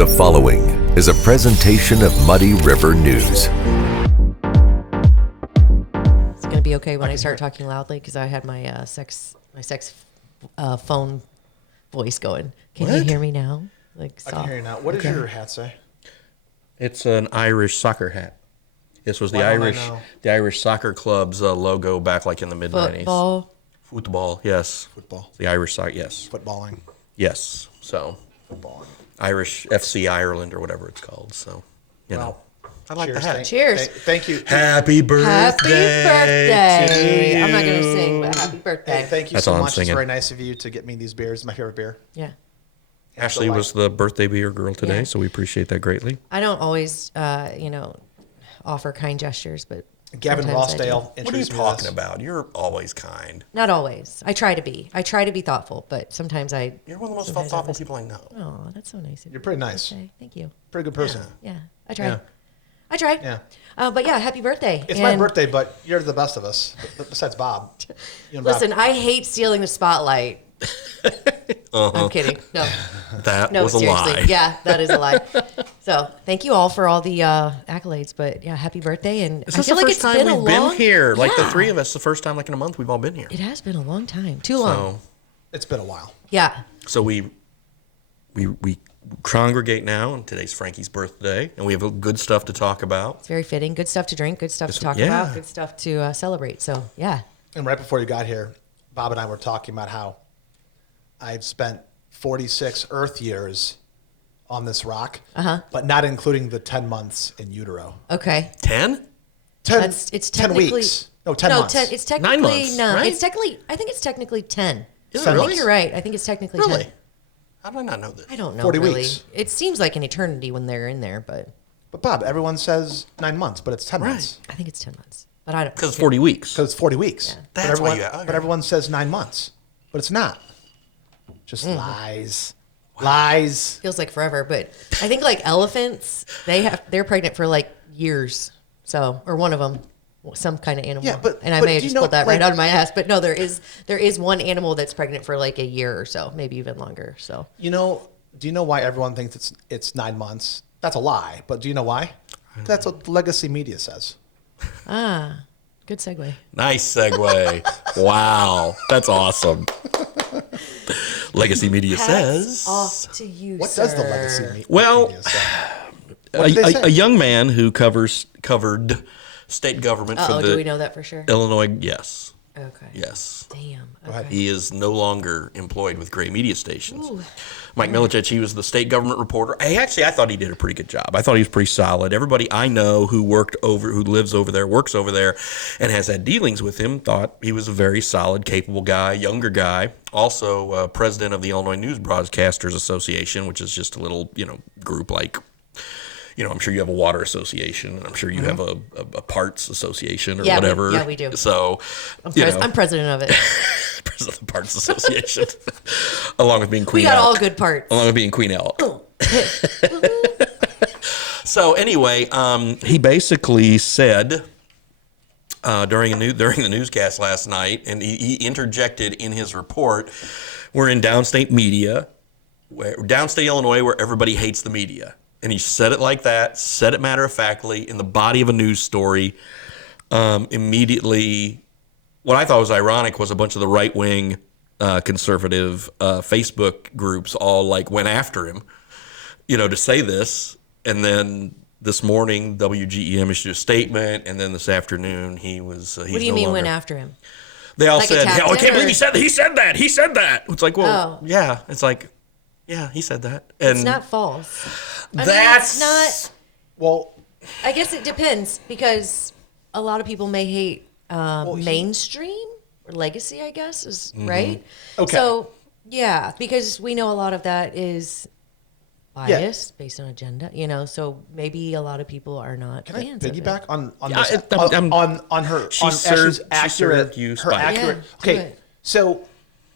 The following is a presentation of Muddy River News. It's gonna be okay when I start talking loudly because I had my sex phone voice going. Can you hear me now? Like I can hear you now. What does your hat say? It's an Irish soccer hat. This was the Irish soccer club's logo back like in the mid '90s. Football, yes. Football. The Irish soccer, yes. Footballing. Yes. So Footballing. Irish FC Ireland or whatever it's called. So you know, I like the hat. Cheers. Thank you. Happy birthday! Happy birthday! to I'm not gonna you. sing, but happy birthday. Hey, thank you That's so all I'm much. It's singing. very nice of you to get me these beers. It's my favorite beer. Yeah. Ashley was the birthday beer girl today, Yeah. so we appreciate that greatly. I don't always, offer kind gestures, but Gavin sometimes I do. Rossdale What are you introduced me to talking this. about? You're always kind. Not always. I try to be. I try to be thoughtful, but sometimes I. You're one of the most sometimes thoughtful I miss- people I know. Oh, that's so nice of you. You're pretty nice. Say. Thank you. Pretty good person. Yeah, I try. Yeah. I try. Yeah. But yeah, happy birthday. It's my And birthday, but you're the best of us, besides Bob. You and Bob. Listen, I hate stealing the spotlight. I'm kidding. No. That No, was a seriously. lie. Yeah, that is a lie. So thank you all for all the accolades. But yeah, happy birthday. And This I is feel the like first it's time been a we've long been here. Like the Yeah. three of us, the first time like in a month we've all been here. It has been a long time. Too long. It's been a while. Yeah. So we congregate now, and today's Frankie's birthday, and we have good stuff to talk about. It's very fitting. Good stuff to drink, good stuff to talk yeah. about, good stuff to celebrate. So yeah. And right before you got here, Bob and I were talking about how I've spent 46 Earth years on this rock, but not including the 10 months in utero. Okay. 10? 10, It's 10 technically weeks. No, 10 months. It's technically 9 months, no. right? It's technically. I think it's technically 10. Is I it think really? you're right. I think it's technically Really? 10. How did I not know this? I don't know 40 really. weeks. It seems like an eternity when they're in there, but But Bob, everyone says 9 months, but it's 10 months. I think it's 10 months. But I don't. Because it's 40 weeks. Because it's 40 weeks. Yeah. But That's why everyone, you- okay. but everyone says 9 months. But it's not. Just lies. Lies. Feels like forever, but I think like elephants, they're pregnant for like years. So, or one of them, some kind of animal. Yeah, but- and I but may have do you just know, pulled that right like- out of my ass. But no, there is one animal that's pregnant for like a year or so, maybe even longer. So You know, do you know why everyone thinks it's 9 months? That's a lie. But do you know why? That's what legacy media says. good segue. Nice segue. Wow. That's awesome. Legacy Media Hats says. off to you. What sir. does the legacy Well, media say? What did they say? A young man who covered state government for Oh, the do we know that for sure? Illinois, yes. Okay. Yes. Damn. ahead. Okay. He is no longer employed with Gray Media Stations. Mike Milicich, he was the state government reporter. I thought he did a pretty good job. I thought he was pretty solid. Everybody I know who lives over there, works over there, and has had dealings with him thought he was a very solid, capable guy, younger guy. Also, president of the Illinois News Broadcasters Association, which is just a little, group like. I'm sure you have a water association, and I'm sure you have a parts association or Yeah, whatever. we do. So, I'm president of it. president of the Parts Association, along with being Queen We got Elk. all good parts. Along with being Queen Elk. So anyway, he basically said during the newscast last night, and he interjected in his report, we're in downstate Illinois, where everybody hates the media. And he said it like that, said it matter-of-factly in the body of a news story. Immediately, what I thought was ironic was a bunch of the right-wing conservative Facebook groups all went after him, to say this. And then this morning, WGEM issued a statement, and then this afternoon he was. What do you mean went after him? They all Like said, attacked "Oh, I him, can't believe or- he said that. He said that." It's like, well, Oh. yeah. It's like, yeah, he said that. And It's not false. that's it's not. Well, I guess it depends because a lot of people may hate mainstream or legacy. I guess is right. Okay. So yeah, because we know a lot of that is biased based on agenda. So maybe a lot of people are not. can I fans of it. piggyback on Yeah, this, I'm- on her She on Ashley's served accurate you her spike. accurate. Yeah, do Okay, it. so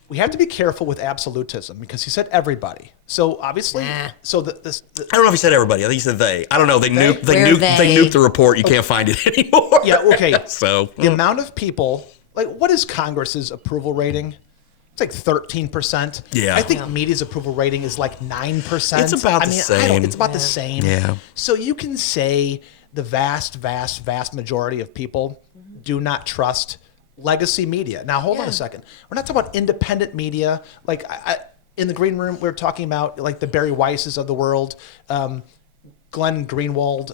we have to be careful with absolutism because he said everybody. So obviously, Nah. so I don't know if he said everybody. I think he said they. I don't know. They nuked. They Where nuked. they? They nuked the report. You can't find it anymore. Yeah, okay. So the amount of people, what is Congress's approval rating? It's like 13%. Yeah. I think media's approval rating is like 9%. It's about the same. It's about the same. Yeah. So you can say the vast, vast, vast majority of people do not trust legacy media. Now, hold on a second. We're not talking about independent media. Like in the green room, we were talking about like the Barry Weisses of the world. Glenn Greenwald,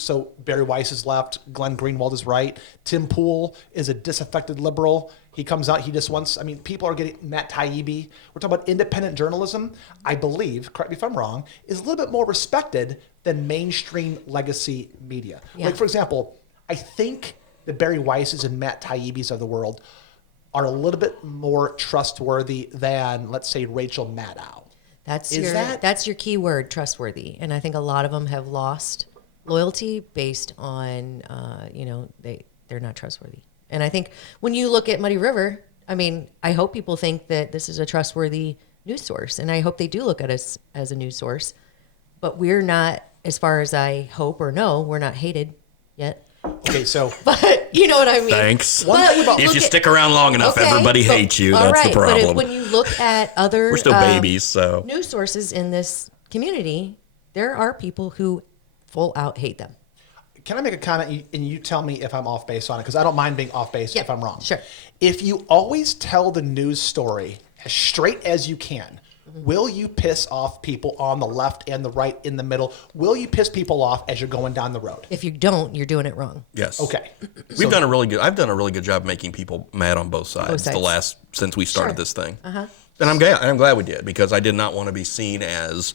so Barry Weiss is left, Glenn Greenwald is right. Tim Pool is a disaffected liberal. He comes out, he just wants, people are getting, Matt Taibbi. We're talking about independent journalism, I believe, correct me if I'm wrong, is a little bit more respected than mainstream legacy media. Yeah. Like, for example, I think the Barry Weisses and Matt Taibbis of the world are a little bit more trustworthy than, let's say, Rachel Maddow. That's your key word, trustworthy. And I think a lot of them have lost loyalty based on, they're not trustworthy. And I think when you look at Muddy River, I hope people think that this is a trustworthy news source. And I hope they do look at us as a news source. But we're not, as far as I hope or know, we're not hated yet. Okay, so... But you know what I mean? Thanks. If you stick around long enough, everybody hates you. That's the problem. But when you look at other we're still babies, so news sources in this community, there are people who full out hate them. Can I make a comment and you tell me if I'm off base on it? Because I don't mind being off base if I'm wrong. Sure. If you always tell the news story as straight as you can, will you piss off people on the left and the right, in the middle? Will you piss people off as you're going down the road? If you don't, you're doing it wrong. yes. Okay. I've done a really good job making people mad on both sides. Since we started this thing. And I'm glad we did, because I did not want to be seen as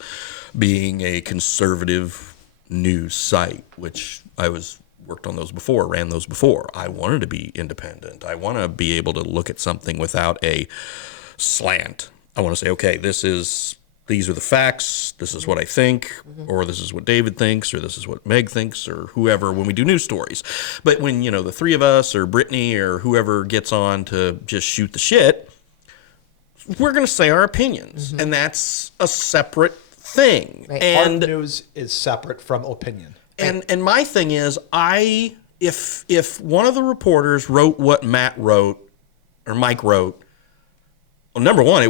being a conservative news site, which worked on those before, ran those before. I wanted to be independent. I want to be able to look at something without a slant. I want to say, okay, these are the facts, this is what I think, or this is what David thinks, or this is what Meg thinks, or whoever, when we do news stories. But when, the three of us, or Brittany, or whoever gets on to just shoot the shit, we're going to say our opinions. And that's a separate thing. Right. Hard news is separate from opinion. And my thing is, if one of the reporters wrote what Matt wrote, or Mike wrote, well, number one,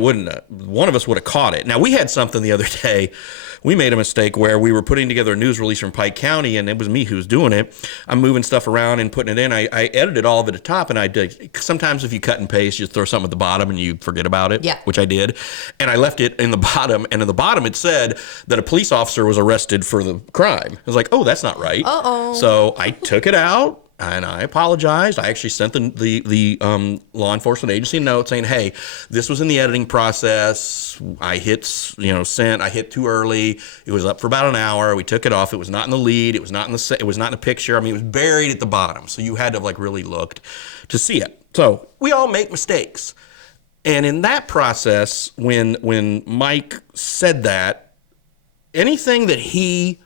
one of us would have caught it. Now, we had something the other day. We made a mistake where we were putting together a news release from Pike County, and it was me who was doing it. I'm moving stuff around and putting it in. I edited all of it at the top, and I did. Sometimes if you cut and paste, you throw something at the bottom and you forget about it, which I did. And I left it in the bottom, and in the bottom it said that a police officer was arrested for the crime. I was like, oh, that's not right. So I took it out. And I apologized. I actually sent the law enforcement agency a note saying, "Hey, this was in the editing process. I hit sent. I hit too early. It was up for about an hour. We took it off. It was not in the lead. It was not in the picture. It was buried at the bottom. So you had to have really looked to see it. So we all make mistakes. And in that process, when Mike said that, anything that he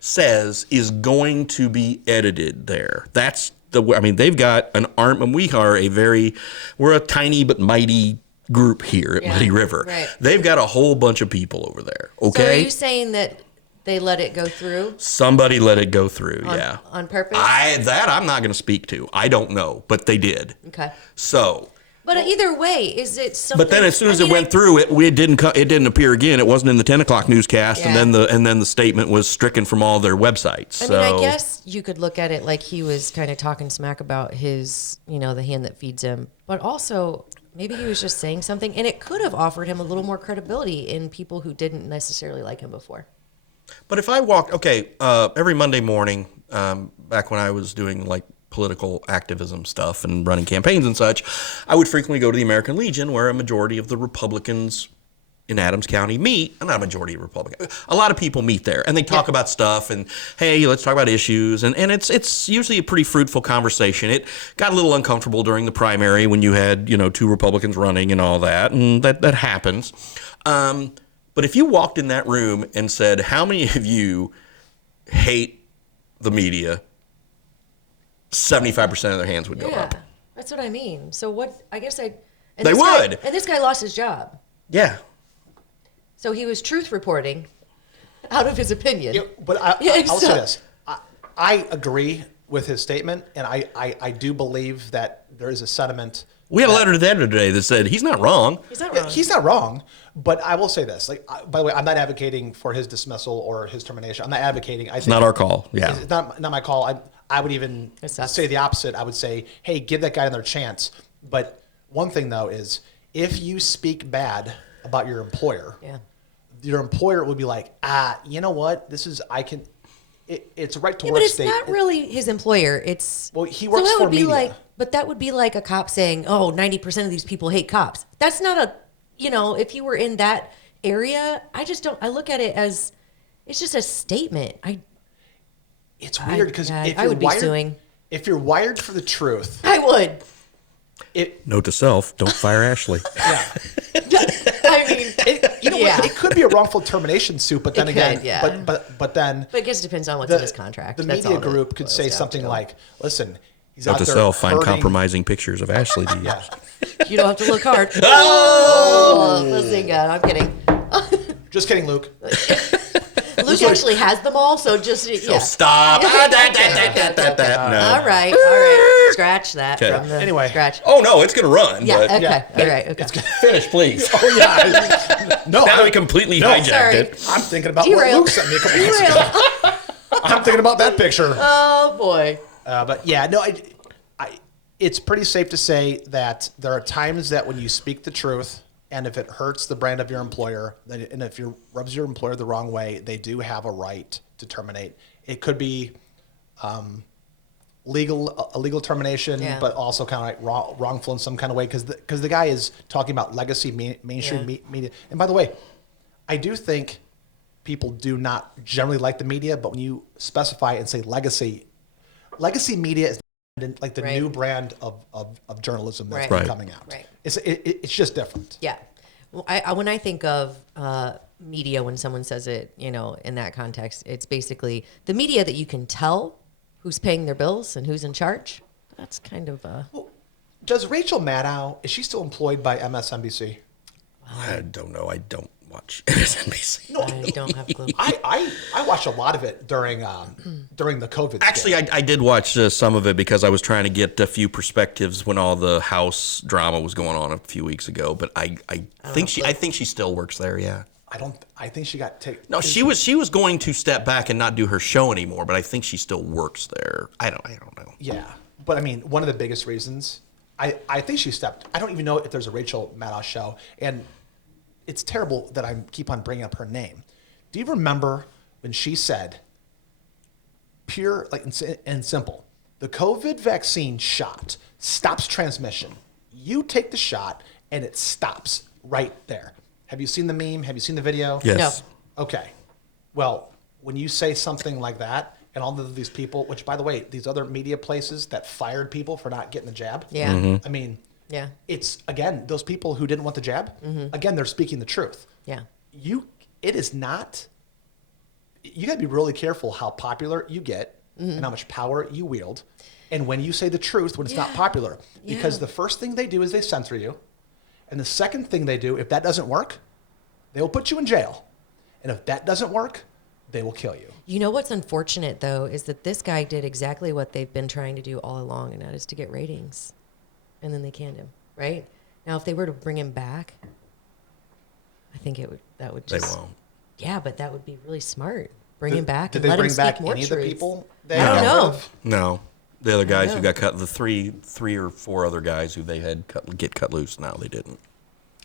says is going to be edited there. That's they've got an arm, and we're a tiny but mighty group here at Muddy River. Right. They've got a whole bunch of people over there. Okay. So are you saying that they let it go through? Somebody let it go through, yeah. On purpose? I'm not going to speak to. I don't know, but they did. Okay. So. But either way, is it something? But then, as soon as it went through, it didn't appear again. It wasn't in the 10 o'clock newscast, and then the statement was stricken from all their websites. I guess you could look at it like he was kind of talking smack about his, the hand that feeds him, but also maybe he was just saying something, and it could have offered him a little more credibility in people who didn't necessarily like him before. But if I walked, every Monday morning, back when I was doing political activism stuff and running campaigns and such, I would frequently go to the American Legion, where a majority of the Republicans in Adams County meet. Not a majority of Republicans. A lot of people meet there, and they talk about stuff, and hey, let's talk about issues, and it's usually a pretty fruitful conversation. It got a little uncomfortable during the primary when you had two Republicans running and all that, and that happens. But if you walked in that room and said, how many of you hate the media, 75% of their hands would go up. That's what I mean. So what? I guess they would. And this guy lost his job. Yeah. So he was truth reporting out of his opinion. Yeah, but I'll say this. I agree with his statement, and I do believe that there is a sentiment We had a letter to the editor today that said he's not wrong. He's not wrong. He's not wrong, but I will say this. Like, by the way, I'm not advocating for his dismissal or his termination. I'm not advocating. It's not our call. Yeah. It's not my call. I would even Assess. say the opposite. I would say, hey, give that guy another chance. But one thing though is, if you speak bad about your employer, Yeah. your employer would be like, you know what? This is it's a right to Yeah, work but it's state. not really his employer. It's Well, he works that for would be media. like, but that would be like a cop saying, "Oh, 90% of these people hate cops." That's not a, if you were in that area, I just don't. I look at it as it's just a statement. It's weird because yeah, if I you're would be wired, suing. if you're wired for the truth, I would. Note to self: don't fire Ashley. yeah. I mean, It could be a wrongful termination suit, but then It again, could, yeah. but then but I guess it depends on what's in his contract. the That's media all that group could boils say down something to. like, "Listen, he's Note out to there self: find hurting- compromising pictures of Ashley to use. Yeah. "You don't have to look hard." Oh, listen, God, I'm kidding. Just kidding, Luke. Luke actually has them all, so just So stop. No. All right. Scratch that Okay. from the Anyway. scratch. Oh no, it's gonna run. Yeah. But Okay. yeah. All right. Okay. finish, please. Oh yeah. No, Now we completely hijacked Sorry. it. I'm thinking about Derail. what Luke sent me a couple minutes ago. Derail. I'm thinking about that picture. Oh boy. But yeah, no, it's pretty safe to say that there are times that when you speak the truth, and if it hurts the brand of your employer, and if it rubs your employer the wrong way, they do have a right to terminate. It could be a legal termination, Yeah. but also kind of like wrongful in some kind of way because the guy is talking about legacy mainstream Yeah. media. And by the way, I do think people do not generally like the media, but when you specify and say legacy media is like the Right. new brand of journalism that's Right. been Right. coming out. Right. It's just different. Yeah. Well, when I think of media, when someone says it, in that context, it's basically the media that you can tell who's paying their bills and who's in charge. That's kind of Does Rachel Maddow, is she still employed by MSNBC? I don't know. I don't watch MSNBC. I don't have a clue. I watched a lot of it during the COVID. Actually, scare. I did watch some of it because I was trying to get a few perspectives when all the House drama was going on a few weeks ago. But I think she still works there. Yeah. I think she got taken. No, she was going to step back and not do her show anymore. But I think she still works there. I don't know. Yeah, but I mean, one of the biggest reasons I think she stepped. I don't even know if there's a Rachel Maddow show, and it's terrible that I keep on bringing up her name. Do you remember when she said, pure, like and simple, the COVID vaccine shot stops transmission. You take the shot and it stops right there. Have you seen the meme? Have you seen the video? Yes. Okay. Well, when you say something like that, and all of these people, which by the way, these other media places that fired people for not getting the jab. Yeah. Mm-hmm. I mean, Yeah. it's again, those people who didn't want the jab, again, they're speaking the truth. Yeah. It is not, you got to be really careful how popular you get and how much power you wield. And when you say the truth, when it's not popular, because the first thing they do is they censor you. And the second thing they do, if that doesn't work, they will put you in jail. And if that doesn't work, they will kill you. You know what's unfortunate though is that this guy did exactly what they've been trying to do all along, and that is to get ratings. And then they canned him, right? Now, if they were to bring him back, I think that would They just won't. Yeah, but that would be really smart. Bring him back Did and they let bring him back speak more any of the truths. people? They I don't got rid know. of? No. The other guys who know. got cut, the three or four other guys who they had get cut loose, now they didn't.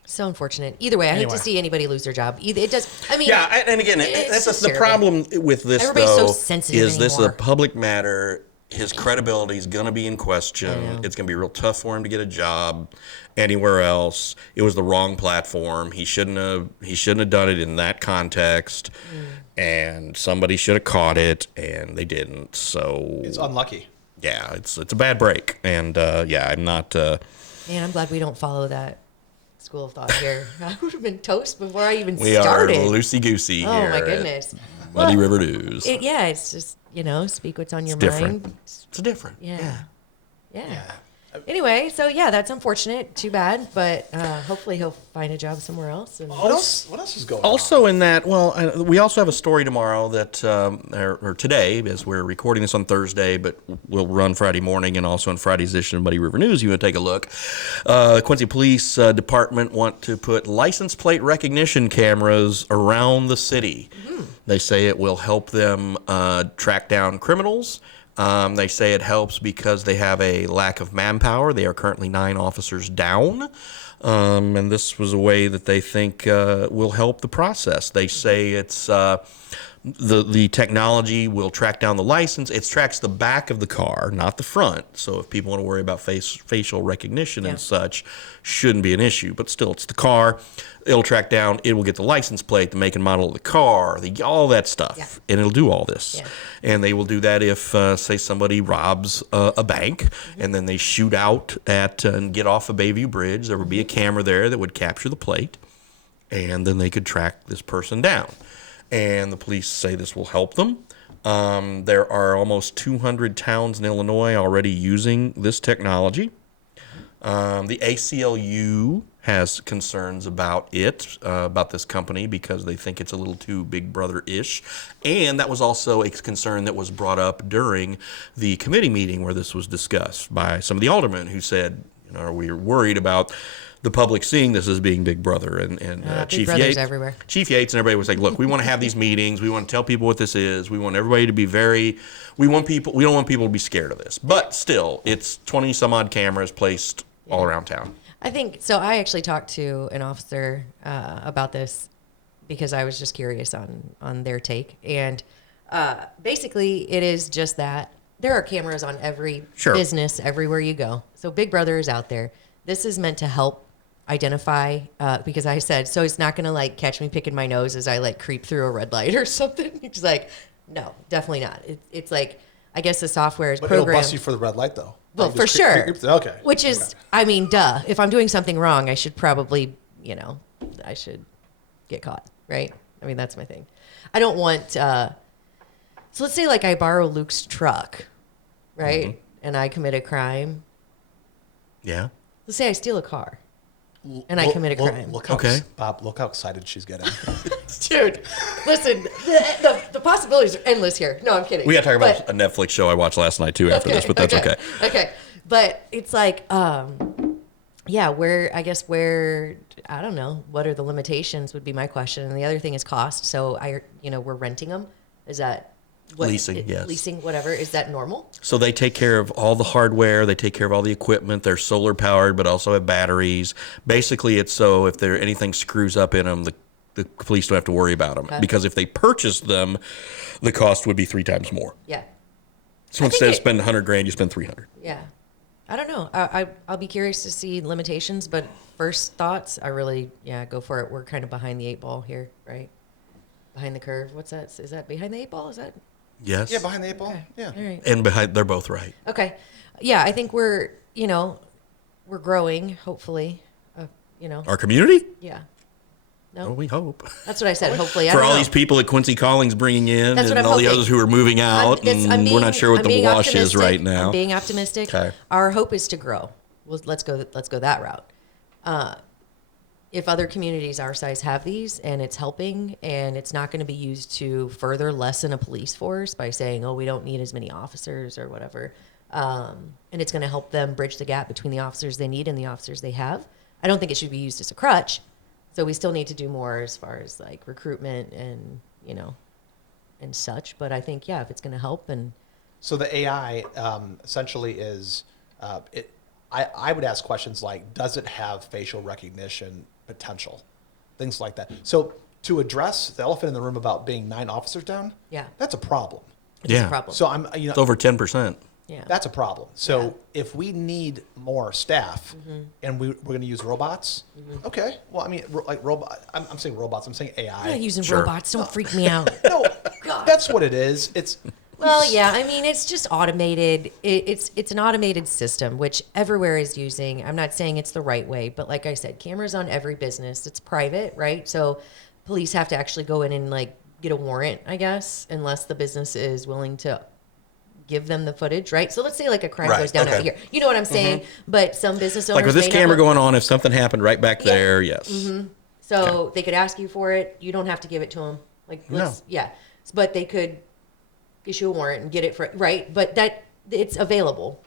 So unfortunate. Either way, I hate Anyway. to see anybody lose their job. Either it does. I mean, Yeah, and again, it's that's just the terrible. problem with this. Everybody's so though, sensitive is this a anymore. public matter? His credibility is going to be in I know. question. It's going to be real tough for him to get a job anywhere else. It was the wrong platform. He shouldn't have done it in that context. And somebody should have caught it, and they didn't. So It's unlucky. yeah, it's a bad break. And I'm not. Man, I'm glad we don't follow that school of thought here. I would have been toast before I even We started. are loosey goosey Oh here. my at goodness. Muddy Well, River News. It's just speak what's on your different. mind. It's different. Yeah. Yeah. Anyway, so yeah, that's unfortunate. Too bad, but hopefully he'll find a job somewhere else. And What else? What else is going on? Also, in that, we also have a story tomorrow that, or today, as we're recording this on Thursday, but we'll run Friday morning, and also on Friday's edition of Muddy River News. You want to take a look. Quincy Police Department want to put license plate recognition cameras around the city. They say it will help them track down criminals. They say it helps because they have a lack of manpower. They are currently 9 officers down. And this was a way that they think will help the process. They say it's the technology will track down the license. It tracks the back of the car, not the front. So if people want to worry about facial recognition and such, shouldn't be an issue. But still, it's the car. It'll track down. It will get the license plate, the make and model of the car, all that stuff, and it'll do all this. Yeah. And they will do that if, say, somebody robs a bank, and then they shoot out at and get off of Bayview Bridge. There would be a camera there that would capture the plate, and then they could track this person down. And the police say this will help them. There are almost 200 towns in Illinois already using this technology. The ACLU has concerns about about this company, because they think it's a little too Big Brother-ish. And that was also a concern that was brought up during the committee meeting where this was discussed by some of the aldermen, who said, we're worried about the public seeing this as being Big Brother, and Big Chief Brother's Yates, everywhere. Chief Yates and everybody was like, look, we want to have these meetings. We want to tell people what this is. We want everybody to be we don't want people to be scared of this. But still, it's 20 some odd cameras placed all around town. I think so. I actually talked to an officer about this because I was just curious on their take, and basically, it is just that there are cameras on every business everywhere you go. So Big Brother is out there. This is meant to help identify, because I said, so it's not going to catch me picking my nose as I creep through a red light or something. He's like, no, definitely not. It's I guess the software is But it'll programmed. bust you for the red light, though. Well, for sure. Okay. Which is, I mean, duh. If I'm doing something wrong, I should probably, I should get caught, right? I mean, that's my thing. I don't want, so let's say I borrow Luke's truck, right? And I commit a crime. Yeah. Let's say I steal a car. And I commit a crime. Bob, look how excited she's getting. Dude, listen, the possibilities are endless here. No, I'm kidding. We got to talk about a Netflix show I watched last night, too, after this, but that's okay. Okay. But it's where, I don't know, what are the limitations would be my question. And the other thing is cost. So, we're renting them. Is that leasing, yes. Leasing, whatever. Is that normal? So they take care of all the hardware. They take care of all the equipment. They're solar powered, but also have batteries. Basically, it's so if anything screws up in them, the police don't have to worry about them. Okay. Because if they purchase them, the cost would be 3 times more. Yeah. So instead of spending $100,000, you spend $300,000. Yeah. I don't know. I'll be curious to see limitations, but first thoughts, I really, go for it. We're kind of behind the 8 ball here, right? Behind the curve. What's that? Is that behind the 8 ball? Is that? Yes. Yeah, behind the 8 ball. Okay. Yeah. All right. And they're both right. Okay. Yeah, I think we're growing, hopefully. Our community? Yeah. Well, No, we hope. that's what I said. Hopefully, I For don't all know. these people that Quincy Collins bringing in, That's what and I'm all the hoping. others who are moving out, we're not sure what the wash is right now. I'm being optimistic. Okay. Our hope is to grow. Well, let's go that route. If other communities our size have these and it's helping, and it's not going to be used to further lessen a police force by saying, oh, we don't need as many officers or whatever, and it's going to help them bridge the gap between the officers they need and the officers they have, I don't think it should be used as a crutch. So we still need to do more as far as recruitment and, and such. But I think, if it's going to help and. So the AI essentially is, I would ask questions like, does it have facial recognition potential? Things like that. So to address the elephant in the room about being 9 officers down, that's a problem. It's a problem. So It's over 10%. Yeah. that's a problem. So if we need more staff and we're going to use robots, okay. Well, I mean, robot. I'm saying robots. I'm saying AI. I'm not using Sure. robots. Don't freak me out. No, that's what it is. It's Well, yeah, I mean, it's just automated. It's an automated system, which everywhere is using. I'm not saying it's the right way, but like I said, cameras on every business. It's private, right? So police have to actually go in and get a warrant, I guess, unless the business is willing to give them the footage, right? So let's say like a crime Right, goes down out okay. here. You know what I'm saying? But some business owners Like with this may not camera want- going on, if something happened right back there, yes. So they could ask you for it. You don't have to give it to them. Like, yeah. But they could issue a warrant and get it for right. But that it's available.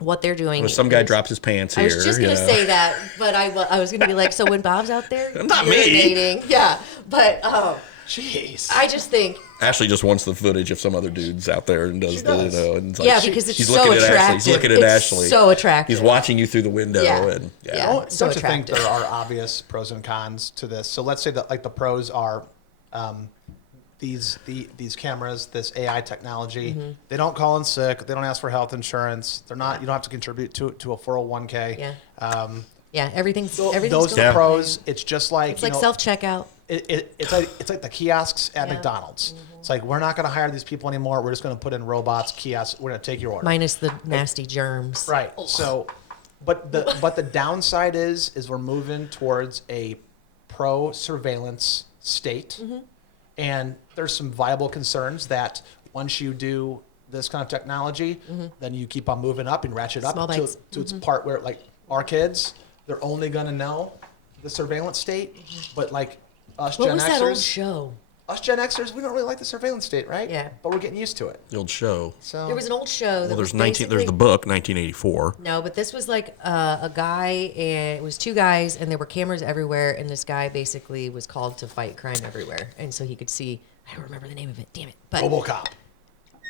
What they're doing. When some guy is- drops his pants I here. was just gonna say that, but I was gonna be like, so when Bob's out there, Not me. urinating, yeah. But Jeez. I just think, Ashley just wants the footage if some other dude's out there and does the, you does. know, and it's like, yeah, because it's he's so looking at attractive. Ashley. He's looking at It's Ashley. so attractive. He's watching you through the window, Yeah. and Yeah. Don't so you think attractive. there are obvious pros and cons to this? So let's say that like the pros are these cameras, this AI technology. Mm-hmm. They don't call in sick. They don't ask for health insurance. They're not. You don't have to contribute to a 401k. Yeah. Yeah, everything's Those going are the Yeah. pros. It's just like It's like self checkout. It's like the kiosks at Yeah. Mm-hmm. McDonald's. It's like we're not going to hire these people anymore. We're just going to put in robots, kiosks. We're going to take your order. Minus the nasty germs. Right. So, but the downside is we're moving towards a pro surveillance state, Mm-hmm. and there's some viable concerns that once you do this kind of technology, then you keep on moving up and ratchet Small up to bites. its part where like our kids, they're only going to know the surveillance state, but like us What Gen was that old Xers, show? us Gen Xers, we don't really like the surveillance state, right? Yeah. But we're getting used to it. the old show. So There was an old show. That Well, was there's basically- the book, 1984. No, but this was like a guy, and it was two guys, and there were cameras everywhere, and this guy basically was called to fight crime everywhere, and so he could see. I don't remember the name of it. Damn it! But RoboCop.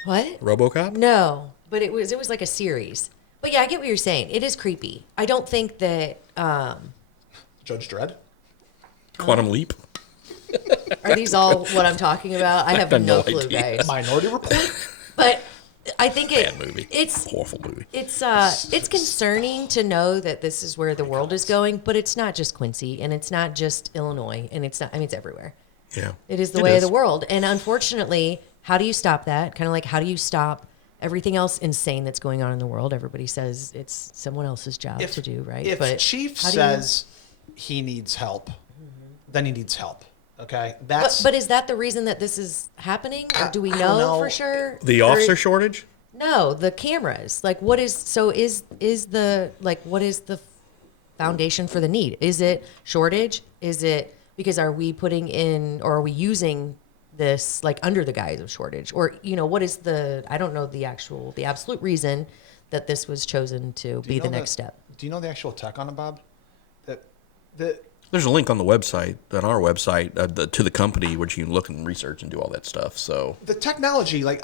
what? RoboCop? No, but it was like a series. But yeah, I get what you're saying. It is creepy. I don't think that Judge Dredd. Quantum Leap? are these all what I'm talking about. I have got no no clue, idea. guys. Minority Report. But I think Bad movie. it's Awful movie. it's concerning to know that this is where the world is going, but it's not just Quincy, and it's not just Illinois, and it's not. I mean, it's everywhere. Yeah. It is the way of the world, and unfortunately, how do you stop that? Kind of like how do you stop everything else insane that's going on in the world? Everybody says it's someone else's job to do, right? If But Chief how do you- says he needs help, then he needs help. Okay, but, that's but is that the reason that this is happening, or do we I know, don't know. for sure? The Or- officer shortage? No, the cameras. Like, what is so is the like what is the foundation for the need? Is it shortage? Is it because are we putting in or are we using this like under the guise of shortage? Or what is the I don't know the absolute reason that this was chosen to be the next step. Do you know the actual tech on it, Bob? The There's a link on the website, on our website, to the company, which you can look and research and do all that stuff. So the technology, like,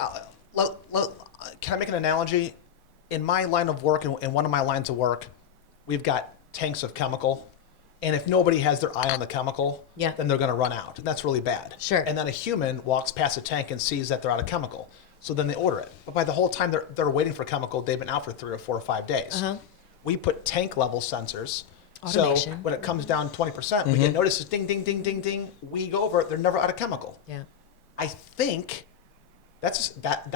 can I make an analogy? In my line of work, in one of my lines of work, we've got tanks of chemical, and if nobody has their eye on the chemical, Yeah. then they're going to run out, and that's really bad. Sure. And then a human walks past a tank and sees that they're out of chemical, so then they order it. But by the whole time they're waiting for chemical, they've been out for 3 or 4 or 5 days. We put tank level sensors. So Automation. when it comes down 20%, we get notices, ding, ding, ding, ding, ding. We go over it. They're never out of chemical. Yeah. I think that's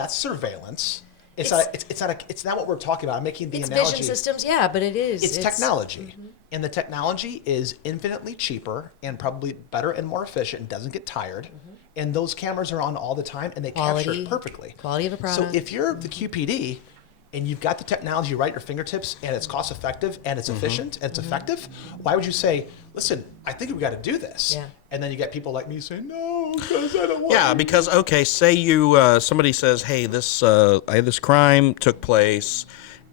surveillance. It's It's- not what we're talking about. I'm making the It's analogy. vision systems, yeah, but it is. It's technology, and the technology is infinitely cheaper and probably better and more efficient and doesn't get tired. And those cameras are on all the time, and they capture Quality. it perfectly. Quality of a product. So if you're the QPD and you've got the technology right at your fingertips, and it's cost effective, and it's efficient, and it's effective, why would you say, "Listen, I think we got to do this"? Yeah. And then you get people like me saying, "No, because I don't want." yeah, to." because okay, say you somebody says, hey, this crime took place,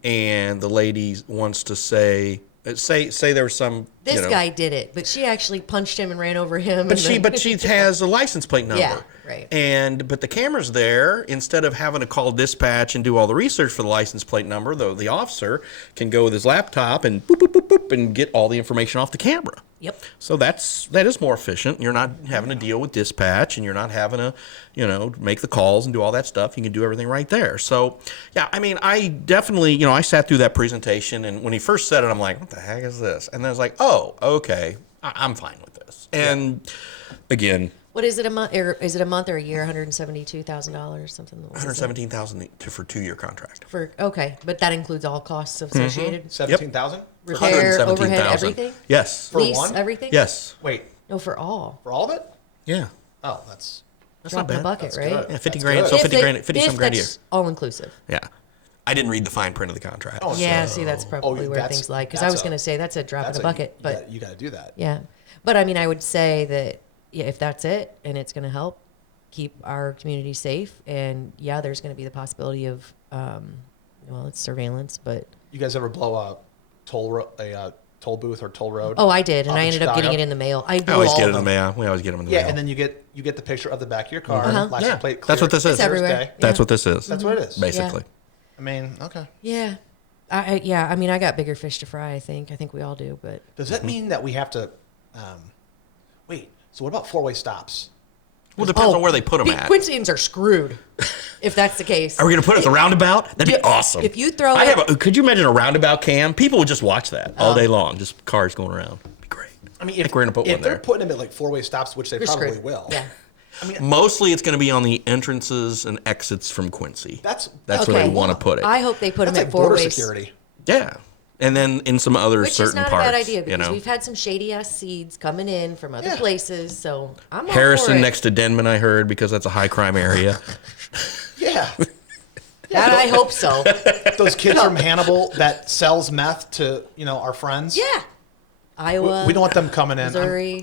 and the lady wants to say there was some This guy did it, but she actually punched him and ran over him. But she has a license plate number. Yeah, right. But the camera's there. Instead of having to call dispatch and do all the research for the license plate number, though the officer can go with his laptop and boop boop boop boop and get all the information off the camera. Yep. So that is more efficient. You're not having to deal with dispatch, and you're not having to, make the calls and do all that stuff. You can do everything right there. So, yeah, I mean, I definitely, I sat through that presentation, and when he first said it, I'm like, what the heck is this? And then I was like, oh, okay, I'm fine with this. And again, What is it a month? Or is it a month or a year? $172,000, something. What is it? $117,000 for 2-year contract. Okay, but that includes all costs associated. 17,000 Repair, overhead, 117,000. everything. Yes. For Lease, one? everything. Yes. Wait, No, for all. for all of it? Yeah. Oh, that's That's drop not in the bad. bucket, That's right? good. Yeah, 50 That's grand. good. So If 50 they- grand, 50 some if grand a year. that's all inclusive. Yeah. I didn't read the fine print of the contract. Oh, Yeah, see, that's probably where that's- things lie. Because I that's was a- going to say that's a drop in that's the bucket, but you got to do that. yeah. But I mean, I would say that yeah, if that's it and it's going to help keep our community safe, and yeah, there's going to be the possibility of, well, it's surveillance, but You guys ever blow a toll booth or toll road? oh, I did, and Up I in ended up getting it Chicago? in the mail. I I blew always all get it of in the them. mail. We always get them in the Yeah, mail. and then you get the picture of the back of your car, Uh-huh. license Yeah, plate. that's what this is. It's everywhere. Thursday. That's Yeah. what this is. That's what it is. Basically. I mean, okay. Yeah. Yeah, I mean, I got bigger fish to fry, I think. I think we all do, but Does that mean that we have to? Wait. So what about four-way stops? Well, it depends on where they put them the at. Quincyans are screwed if that's the case. Are we going to put it at the roundabout? That'd be Yeah, awesome. if you throw I it- have could you imagine a roundabout cam? People would just watch that all day long. Just cars going around. It'd be great. I mean, I think we're going to put if one they're there. putting them at like four-way stops, which they You're probably screwed. will. Yeah. Mostly it's going to be on the entrances and exits from Quincy. That's where Okay. they want to put it. I hope they put That's them like at four border ways. security. Yeah. And then in some other Which certain is not parts. a bad idea because you know? we've had some shady ass seeds coming in from other Yeah. places. So I'm all for Harrison it. next to Denman, I heard, because that's a high crime area. Yeah. That I hope so. Those kids from Hannibal that sells meth to our friends. Yeah. Iowa. We don't want them coming in. Missouri.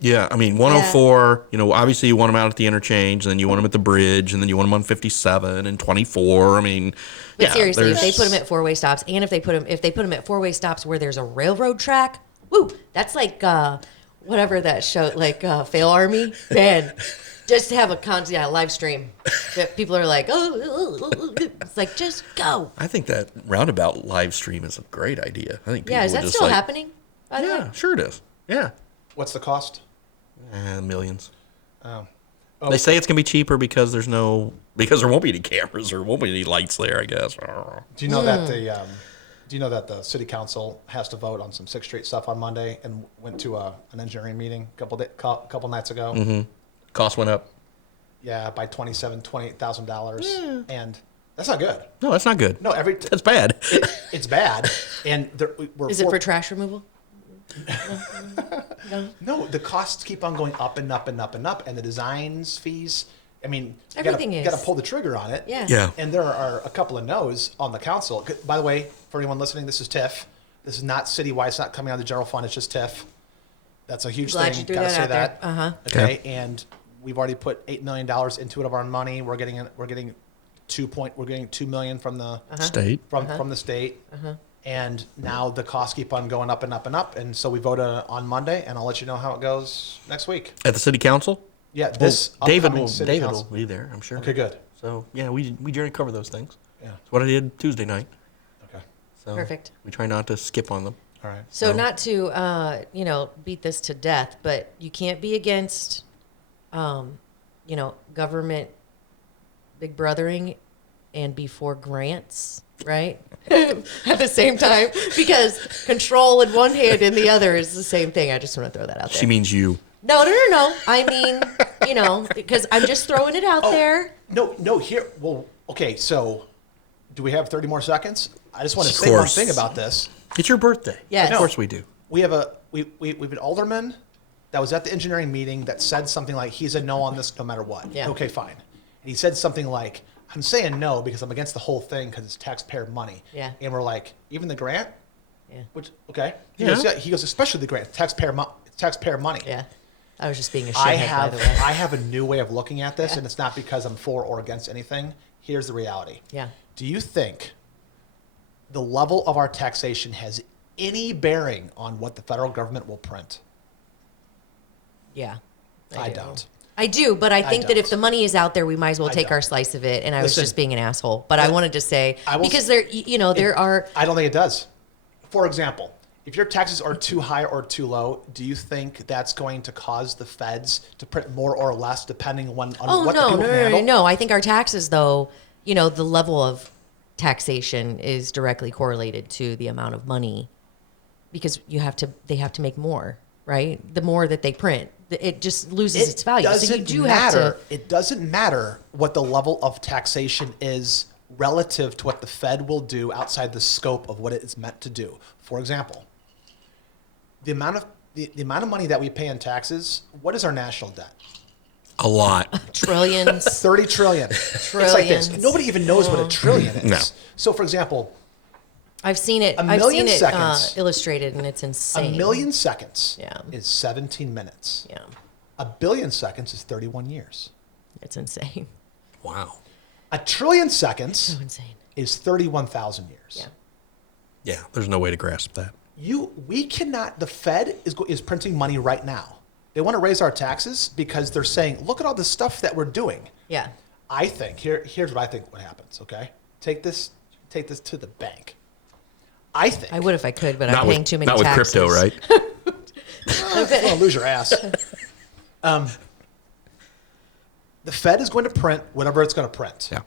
Yeah, I mean, 104, obviously you want them out at the interchange, and then you want them at the bridge, and then you want them on 57 and 24. I mean, But yeah, seriously, if they there's- put them at four-way stops, and if they put them at four-way stops where there's a railroad track, woo, that's like whatever that show, like Fail Army, man. Just to have a live stream that people are like, oh, it's like just go. I think that roundabout live stream is a great idea. I think people Yeah, is would that just still happening? By the Yeah, way? sure it is. Yeah, What's the cost? millions. Oh. They say it's gonna be cheaper because there won't be any cameras or won't be any lights there. I guess. Do you know that the city council has to vote on some 6th Street stuff on Monday and went to an engineering meeting a couple nights ago? Mm-hmm. Cost went up. Yeah, by $28,000, and that's not good. No, that's not good. No, That's bad. it's bad, and we're Is it for trash removal? No, the costs keep on going up and up and up and up, and the designs fees. I mean, Everything you is. got to pull the trigger on it. Yeah. Yeah. And there are a couple of no's on the council. By the way, for anyone listening, this is TIF. This is not citywide. It's not coming out of the general fund. It's just TIF. That's a huge Glad thing. you threw Gotta that say out there. that. Uh-huh. Okay. And we've already put $8 million into it of our money. We're getting $2 million from the State. from the state. And now the costs keep on going up and up and up. And so we voted on Monday, and I'll let you know how it goes next week. At the city council. Yeah, this David upcoming will. city David council. will be there. I'm sure. Okay, good. So yeah, we generally cover those things. Yeah. That's what I did Tuesday night. Okay. So Perfect. We try not to skip on them. All right. So not to beat this to death, but you can't be against government big brothering and be for grants, right? At the same time, because control in one hand and the other is the same thing. I just want to throw that out there. She means you. No. I mean, because I'm just throwing it out there. No, here. Well, okay, so do we have 30 more seconds? I just want to Of say one course. thing about this. It's your birthday. Yes. Of course we do. We have we've an alderman that was at the engineering meeting that said something like he's a no on this no matter what. Yeah. Okay, fine. And he said something like, I'm saying no because I'm against the whole thing because it's taxpayer money. Yeah. And we're like, even the grant? Yeah. Which okay. He Yeah. goes, yeah. He goes, especially the grant, taxpayer money. Yeah. I was just being a shithead, I by the way. have a new way of looking at this, and it's not because I'm for or against anything. Here's the reality. Yeah. Do you think the level of our taxation has any bearing on what the federal government will print? Yeah. I do. don't. I do, but I think that if don't. the money is out there, we might as well take don't. our slice of it. And I was Listen, just being an asshole. But I wanted to say, I will because s- there are, I don't think it does. For example, if your taxes are too high or too low, do you think that's going to cause the feds to print more or less depending on what the people can handle? no. I think our taxes, though, the level of taxation is directly correlated to the amount of money because they have to make more, right? The more that they print, it just loses its value. So you do have to. It doesn't matter what the level of taxation is relative to what the Fed will do outside the scope of what it is meant to do. For example, the amount of money that we pay in taxes. What is our national debt? A lot. Trillions. 30 trillion. It's like this. Trillions. Nobody even knows what a trillion is. No. So, for example, I've seen it. A million seconds. Illustrated, and it's insane. a million seconds Yeah. is 17 minutes. Yeah, A billion seconds is 31 years. it's insane. Wow. A trillion seconds So insane. is 31,000 years. Yeah. Yeah, there's no way to grasp that. We cannot. The Fed is printing money right now. They want to raise our taxes because they're saying, look at all the stuff that we're doing. Yeah. I think here's what I think what happens. Okay, take this to the bank. I think I would if I could, but Not I'm with, paying too many not with taxes. crypto, right? you're gonna lose your ass. The Fed is going to print whatever it's going to print. Yeah.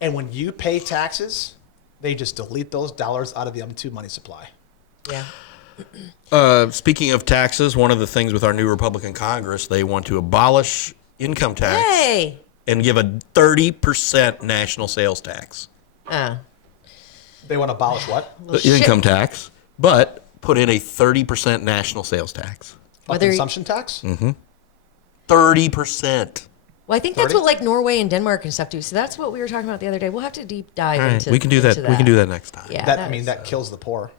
And when you pay taxes, they just delete those dollars out of the M2 money supply. Yeah. Speaking of taxes, one of the things with our new Republican Congress, they want to abolish income tax Hey. and give a 30% national sales tax. They want to abolish what? The shit. income tax, but put in a 30% national sales tax. A Whether- consumption tax? 30%. Well, I think that's 30? what like Norway and Denmark and stuff do. So that's what we were talking about the other day. We'll have to deep dive All right, into. we can do that. into We can do that next time. Yeah. That kills the poor.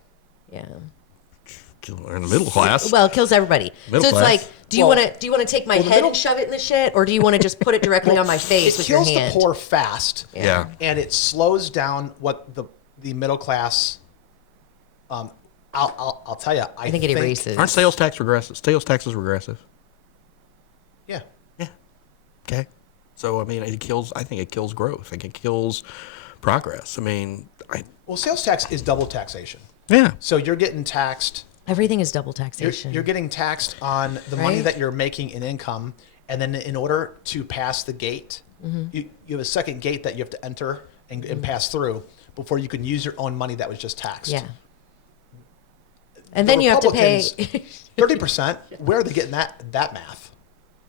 Yeah. We're in the middle class. Well, it kills everybody. Middle so it's class. like, do you Well- want to take my the head middle- and shove it in the shit, or do you want to just put it directly on my face It with your kills hand? the poor fast. Yeah. And it slows down what the middle class. I'll tell you. I think it erases. Aren't sales tax regressive? Sales taxes regressive. Yeah. Yeah. Okay. So I mean, it kills. I think it kills growth. I think it kills progress. I mean, Well, sales tax is double taxation. yeah. So you're getting taxed. Everything is double You're, taxation. you're getting taxed on the money Right. that you're making in income, and then in order to pass the gate, Mm-hmm. you have a second gate that you have to enter and pass through before you can use your own money that was just taxed. yeah. And then you have to pay. 30%. Where are they getting that math?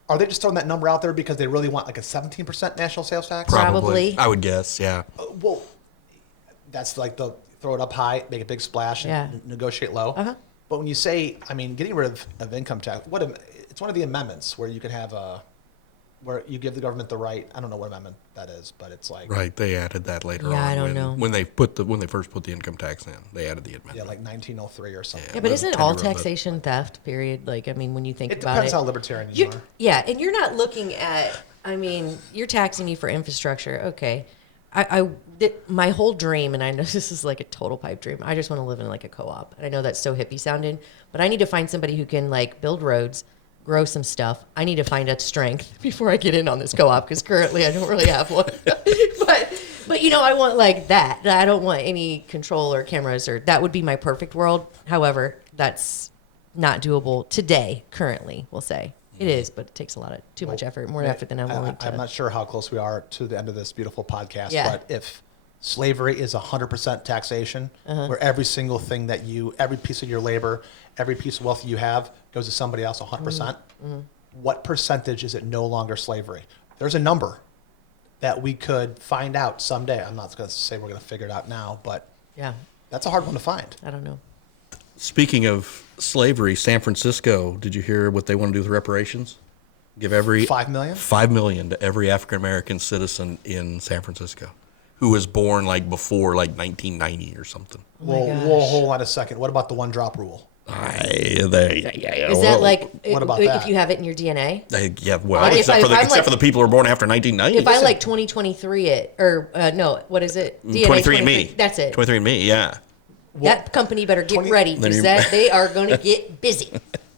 Are they just throwing that number out there because they really want like a 17% national sales tax? Probably. I would guess. Yeah. Well, that's like the throw it up high, make a big splash, and Yeah. negotiate low. Uh-huh. But when you say, I mean, getting rid of income tax, it's one of the amendments where you can have where you give the government the right. I don't know what amendment that is, but it's like Right. They added that later Yeah, on. I don't know. When they first put the income tax in, they added the amendment. yeah, like 1903 or something. Yeah, but isn't all Tender road, but- taxation theft? Period. Like, I mean, when you think It about depends it, how libertarian you are. Yeah, and you're not looking at. I mean, you're taxing me for infrastructure. Okay, my whole dream, and I know this is like a total pipe dream. I just want to live in like a co-op. And I know that's so hippie sounding, but I need to find somebody who can like build roads, grow some stuff. I need to find a strength before I get in on this co-op because currently I don't really have one. but you know, I want like that. I don't want any control or cameras or that would be my perfect world. However, that's not doable today. Currently, we'll say. It is, but it takes too much effort, more effort than I'm willing to. I'm not sure how close we are to the end of this beautiful podcast, Yeah. but if slavery is 100% taxation, where every single thing that every piece of your labor, every piece of wealth you have goes to somebody else 100%, percent what percentage is it no longer slavery? There's a number that we could find out someday. I'm not going to say we're going to figure it out now, but Yeah, that's a hard one to find. I don't know. Speaking of slavery, San Francisco, did you hear what they want to do with reparations? Give every $5 million? $5 million to every African American citizen in San Francisco who was born like before like 1990 or something. Well, gosh. hold on a second. What about the one drop rule? Is that like What about if that? you have it in your DNA? Yeah, well, Like, if except I'm for the people who were born after 1990. If I like 2023 it or no, what is it? DNA 23andMe. That's it. 23andMe, yeah. That company better get 20 ready Then because you- they are going to get busy.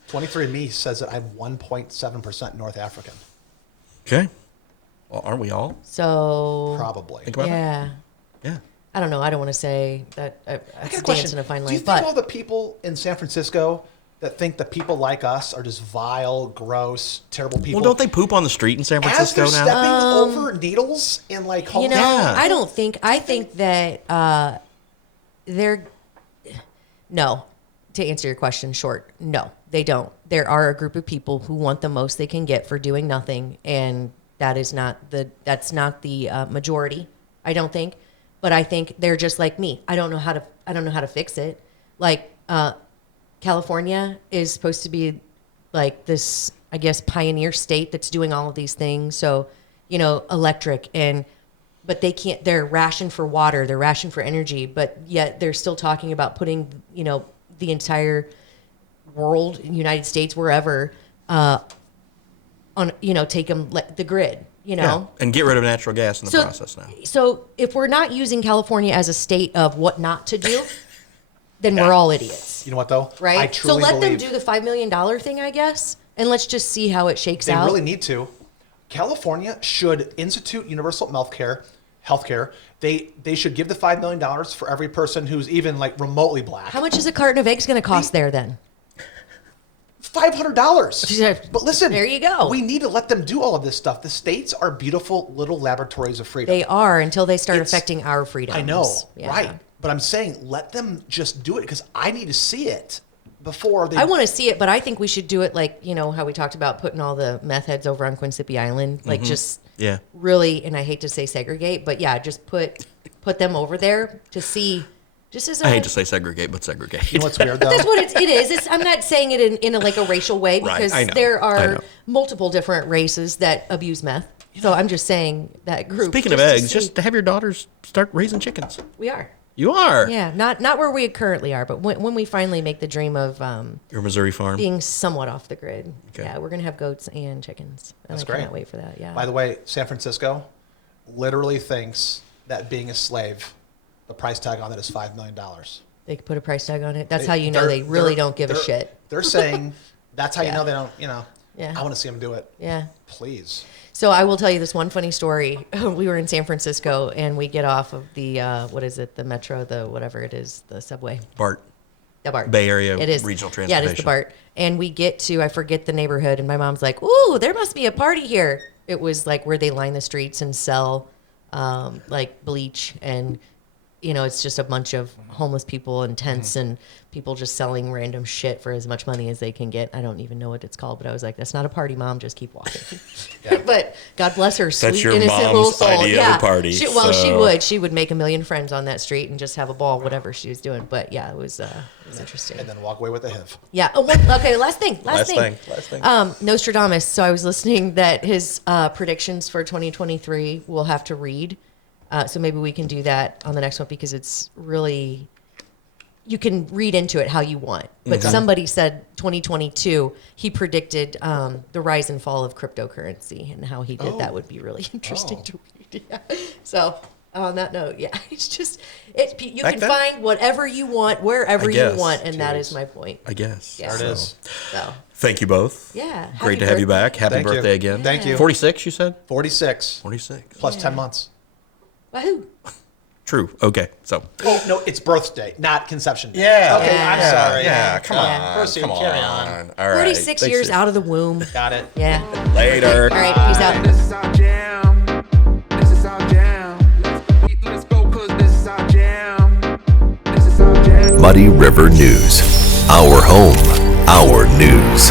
23andMe says that I'm 1.7% North African. Okay. Well, aren't we all? So Probably. Think about yeah, it. Yeah. I don't know. I don't want to say that. I That's got a question. dancing a fine Do line, you think all but the people in San Francisco that think that people like us are just vile, gross, terrible people? Well, don't they poop on the street in San As Francisco they're now? stepping over needles in like homes. you know, Yeah. I don't think. I think that they're no. To answer your question, short, no, they don't. There are a group of people who want the most they can get for doing nothing, and that's not the majority. I don't think, but I think they're just like me. I don't know how to fix it. Like California is supposed to be like this I guess, pioneer state that's doing all of these things. So, you know, electric but they can't, they're rationed for water, they're rationed for energy, but yet they're still talking about putting, you know, the entire world, United States, wherever, on, you know, take them the grid, you know? And get rid of natural gas in the process now. So if we're not using California as a state of what not to do, then we're all idiots, You know what though? right? I So truly let them believe do the $5 million thing, I guess, and let's just see how it shakes they out. really need to. California should institute universal healthcare. They should give the $5 million for every person who's even like remotely black. How much is a carton of eggs going to cost there then? $500. But listen, There you go. We need to let them do all of this stuff. The states are beautiful little laboratories of freedom. They are until they start It's- affecting our freedoms. I know, Yeah. right? But I'm saying let them just do it because I need to see it before they. I want to see it, but I think we should do it like, you know, how we talked about putting all the meth heads over on Quinsipi Island. Like just Yeah. really, and I hate to say segregate, but yeah, just put them over there to see. Just as a, I hate to say segregate, but segregate. You know what's weird though? That's what it is. I'm not saying it in a, like a racial way Right, because I know, there I are know. multiple different races that abuse meth. So I'm just saying that group. Speaking of just to eggs, see- just to have your daughters start raising chickens. we are. You are. Yeah, not where we currently are, but when we finally make the dream of Your Missouri farm. being somewhat off the grid, Okay. yeah, we're gonna have goats and chickens. And That's I great. cannot wait for that. Yeah. By the way, San Francisco literally thinks that being a slave, the price tag on it is $5 million. They could put a price tag on it. That's how you know they really don't give a shit. They're saying that's how you Yeah. know they don't. You know. Yeah. I want to see them do it. Yeah. Please. So I will tell you this one funny story. We were in San Francisco and we get off of the what is it? The metro, the whatever it is, the subway. BART. The BART. Bay Area It is. Regional Yeah, it is the Transportation. BART. And we get to, I forget the neighborhood, and my mom's like, "Ooh, there must be a party here." It was like where they line the streets and sell like bleach, and you know, it's just a bunch of homeless people and tents and people just selling random shit for as much money as they can get. I don't even know what it's called, but I was like, "That's not a party, Mom. Just keep walking." But God bless her, sweet your innocent little mom's soul. idea of a party, She so- would. She would make a million friends on that street and just have a ball, whatever she was doing. But yeah, it was interesting. And then walk away with a HIV. Yeah. Oh, okay. Last thing. Last thing. Nostradamus. So I was listening that his predictions for 2023 we'll have to read. So maybe we can do that on the next one because it's really, you can read into it how you want. But somebody said 2022, he predicted the rise and fall of cryptocurrency, and how he did that would be really interesting to read. Yeah. So on that note, yeah, it's just, you Back can then? find whatever you want, wherever I guess. you want, and that is my point. I guess. Yeah. There it is. So Thank you both. yeah. Great happy to have you birthday. back. Happy Thank you. birthday again. Thank you. 46, you said? 46 46. plus 10 months. Wahoo. True. Okay. So. Oh no, it's birthday, not conception day. Yeah. Okay, I'm sorry. Yeah. Come Yeah. on. Proceed, Come carry on. All right. 46 Thanks, years Steve. out of the womb. Got it. Yeah. Later. All right. Peace out. This is our jam. This is our jam. Let's go, cause this is our jam. This is our jam. Muddy River News. Our home, our news.